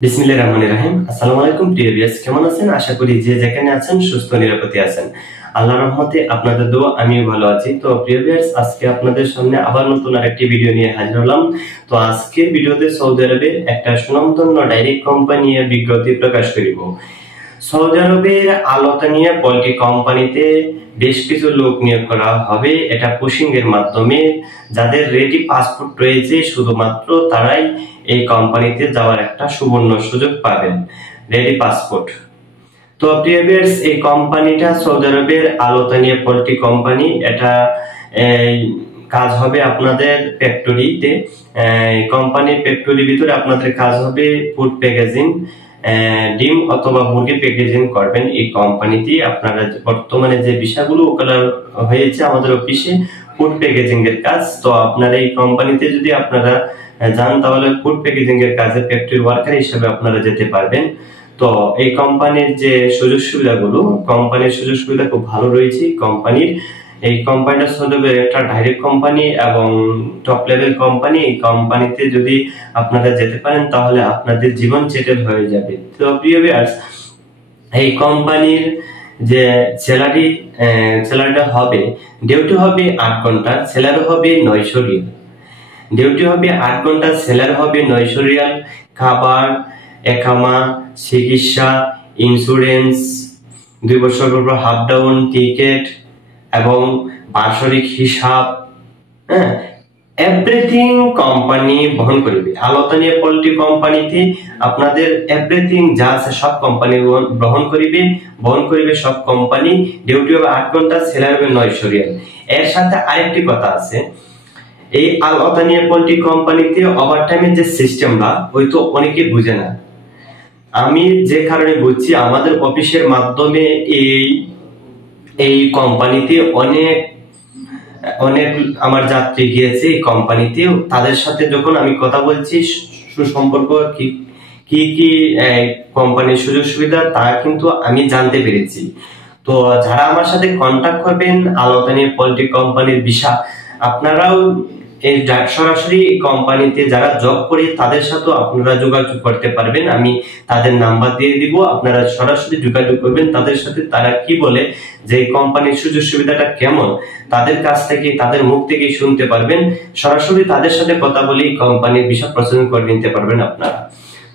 বিসমিল্লাহির রহমানির রহিম। আসসালামু আলাইকুম প্রিয় ভিউয়ার্স, কেমন আছেন? আশা করি যে যেখানে আছেন সুস্থ নিরাপদে আছেন। আল্লাহর রহমতে আপনাদের দোয়া আমিও ভালো আছি। তো প্রিয় ভিউয়ার্স, আজকে আপনাদের সামনে আবার নতুন আরেকটি ভিডিও নিয়ে হাজির হলাম। তো আজকের ভিডিওতে সৌদি আরবের একটা সুনামধন্য ডায়েরি কোম্পানি বিজ্ঞপ্তি প্রকাশ করিব। সৌদি আরবের আলতানিয়া পোল্ট্রি কোম্পানিতে বেশ কিছু লোক নিয়োগ করা হবে। এটা পুশিং এর মাধ্যমে। যাদের রেডি পাসপোর্ট রয়েছে শুধুমাত্র তারাই এই কোম্পানিতে যাওয়ার একটা সুবর্ণ সুযোগ পাবেন। Ready passport. তো প্রিয় ভিউয়ার্স, এই কোম্পানিটা সৌদি আরবের আলতানিয়া পোল্ট্রি কোম্পানি। এটা কাজ হবে আপনাদের ফ্যাক্টরিতে। কোম্পানির ফ্যাক্টরির ভিতরে আপনাদের কাজ হবে ফুড প্যাকেজিং, ডিম অথবা মুরগি প্যাকেজিং করবেন এই কোম্পানিতে। আপনারা বর্তমানে যে বিষয়গুলো ওগুলো হয়েছে আমাদের অফিসে ফুড প্যাকেজিং এর কাজ। তো আপনারা এই কোম্পানিতে যদি আপনারা যান তাহলে ফুড প্যাকেজিং এর কাজে ফ্যাক্টরি ওয়ার্কার হিসেবে আপনারা যেতে পারবেন। তো এই কোম্পানির যে সুযোগ সুবিধাগুলো, কোম্পানির সুযোগ সুবিধা খুব ভালো রয়েছে। এই কোম্পানিটা সৌদি একটা ডাইরেক্ট কোম্পানি এবং টপ লেভেল কোম্পানি। এই কোম্পানিতে যদি আপনারা যেতে পারেন তাহলে আপনাদের জীবন সেটেল হয়ে যাবে। তো প্রিয় ভিউয়ার্স, এই কোম্পানির যে স্যালারিটা হবে, ডিউটি হবে 8 ঘন্টা, স্যালারি হবে 900 রিয়াল। ডিউটি হবে 8 ঘন্টা, স্যালারি হবে 900 রিয়াল। খাবার, একামা, চিকিৎসা, ইন্স্যুরেন্স, 2 বছর পর হাফ ডাউন টিকেট এবং বার্ষিক হিসাব, এভরিথিং কোম্পানি বহন করবে। আলতানিয়া পোল্ট্রি কোম্পানিতে আপনাদের এভরিথিং যা আছে সব কোম্পানি বহন করিবে সব কোম্পানি। ডিউটি হবে 8 ঘন্টা, স্যালারি হবে 900 রিয়াল। এর সাথে আরেকটি কথা আছে, এই আলতানিয়া পোল্ট্রি কোম্পানিতে ওভারটাইমের যে সিস্টেমটা ওই তো অনেকে বুঝে না। আমি যে কারণে বুঝছি, আমাদের অফিসের মাধ্যমে এই কোম্পানিতে অনেক আমার যাত্রী গিয়েছে এই কোম্পানিতে। তাদের সাথে যখন আমি কথা বলছি সুসম্পর্ক কি কি কোম্পানির সুযোগ সুবিধা তা কিন্তু আমি জানতে পেরেছি। তো যারা আমার সাথে কন্টাক্ট করবেন আলতানিয়া পোল্ট্রি কোম্পানির বিষয়, আপনারাও এই সরাসরি কোম্পানিতে যারা জব করে তাদের সাথে আপনারা যোগাযোগ করতে পারবেন। আমি তাদের নাম্বার দিয়ে দিব, আপনারা সরাসরি যোগাযোগ করবেন তাদের সাথে। তারা কি বলে, যে কোম্পানির সুযোগ সুবিধাটা কেমন, তাদের কাছ থেকে তাদের মুখ থেকে শুনতে পারবেন। সরাসরি তাদের সাথে কথা বলে কোম্পানির বিষয় প্রচলন করে নিতে পারবেন আপনারা।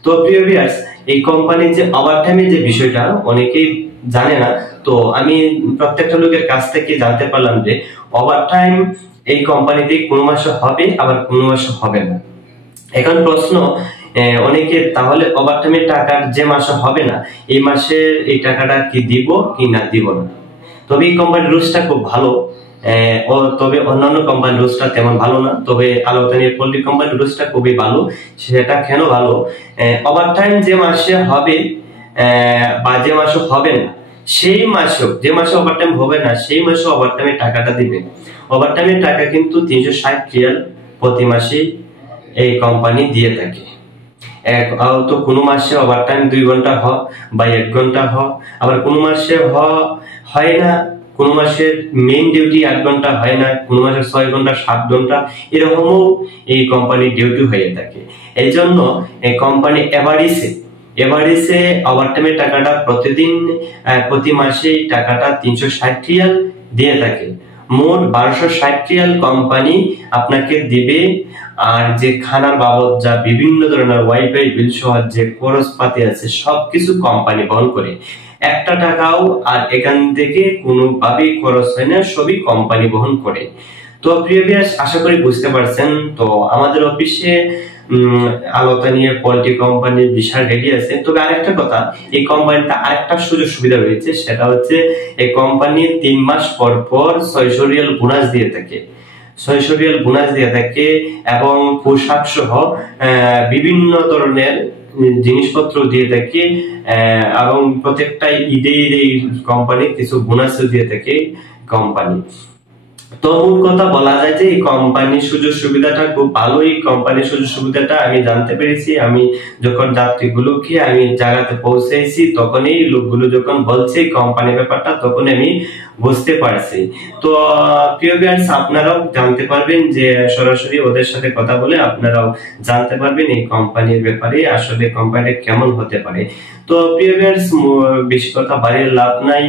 তো প্রিয় ভিউয়ার্স, এই কোম্পানির যে ওভারটাইমের যে বিষয়টা অনেকেই জানে না। তো আমি প্রত্যেকটা লোকের কাছ থেকে জানতে পারলাম যে ওভারটাইম এই কোম্পানিতে কোনো মাসে হবে, আবার কোনো মাসে হবে না। এখন প্রশ্ন অনেকে, তাহলে ওভারটাইমের টাকার যে মাসে হবে না এই মাসে এই টাকাটা কি দিব কি না দিব না। তবে এই কোম্পানির রুলসটা খুব ভালো, তবে অন্যান্য কোম্পানির রুলসটা তেমন ভালো না। তবে আলতানিয়া পোল্ট্রি কোম্পানির রুলসটা খুবই ভালো। সেটা কেন ভালো, ওভারটাইম যে মাসে হবে বা যে মাসে হবে না সেই মাসেও, যে মাসে ওভারটাইম হবে না সেই মাসে ওভারটাইমের টাকাটা দিবে। ওভারটাইমের টাকা কিন্তু 360 রিয়াল প্রতি মাসে এই কোম্পানি দিয়ে থাকে। তো কোনো মাসে ওভারটাইম 2 ঘন্টা বা 1 ঘন্টা আবার কোনো মাসে হয় না। কোন মাসের মেইন ডিউটি 8 ঘন্টা হয় না, কোন মাসে 6 ঘন্টা 7 ঘন্টা এরকমও এই কোম্পানির ডিউটি হয়ে থাকে। এই জন্য এই কোম্পানি এভারেজে ওভারটাইমের টাকাটা প্রতি মাসে টাকাটা 360 রিয়াল দিয়ে থাকে। মোট 1260 রিয়াল কোম্পানি আপনাকে দিবে। আর যে খানার বাবদ যা বিভিন্ন ধরনের ওয়াইফাই বিল সহ যে খরচপাতি আছে সবকিছু কোম্পানি বহন করে। একটা টাকাও আর এখান থেকে কোনোভাবেই খরচ হয় না, সবই কোম্পানি বহন করে। তো প্রিয় ভিউয়ার্স, আশা করি বুঝতে পারছেন। তো আমাদের অফিসে আলতানিয়া পোল্ট্রি কোম্পানির বিশাল রেডি আছে। তবে আরেকটা কথা, এই কোম্পানিতে আরেকটা সুযোগ সুবিধা রয়েছে, সেটা হচ্ছে এই কোম্পানি 3 মাস পর পর 600 রিয়াল বোনাস দিয়ে থাকে। 600 রিয়াল বোনাস দিয়ে থাকে এবং পোশাক সহ বিভিন্ন ধরনের জিনিসপত্র দিয়ে থাকে এবং প্রত্যেকটা ঈদে কোম্পানি কিছু বোনাসও দিয়ে থাকে কোম্পানি। তো মূল কথা বলা যায় যে এই কোম্পানির সুযোগ সুবিধাটা খুব ভালো। এই কোম্পানির সুযোগ সুবিধাটা আমি জানতে পেরেছি আমি যখন যাত্রীগুলোকে আমি জায়গাতে পৌঁছেছি, তখন এই লোকগুলো যখন বলছে কোম্পানির ব্যাপারটা, তখন আমি বুঝতে পারছি। তো প্রিয় ভিউয়ার্স, আপনারাও জানতে পারবেন যে সরাসরি ওদের সাথে কথা বলে আপনারাও জানতে পারবেন এই কোম্পানির ব্যাপারে আসলে কোম্পানিটা কেমন হতে পারে। তো প্রিয় ভিউয়ার্স, বেশি কথা বাড়িয়ে লাভ নাই।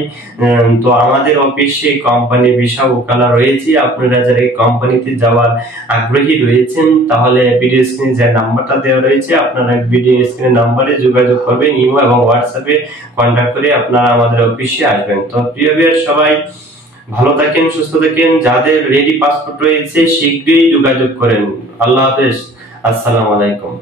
তো আমাদের অফিসে কোম্পানি ভিসা ওকালা রয়েছে। আপনারা যারা এই কোম্পানিতে যাওয়ার আগ্রহী রয়েছেন, তাহলে ভিডিও স্ক্রিনে যে নাম্বারটা দেওয়া রয়েছে, আপনারা ভিডিও স্ক্রিনে নাম্বারে যোগাযোগ করবেন, ইমো এবং হোয়াটসঅ্যাপে কন্টাক্ট করে আপনারা আমাদের অফিসে আসবেন। তো প্রিয় ভিউয়ার্স, সবাই ভালো থাকেন, সুস্থ থাকেন। যাদের রেডি পাসপোর্ট রয়েছে শীঘ্রই যোগাযোগ করেন। আল্লাহ হাফেজ, আসসালামু আলাইকুম।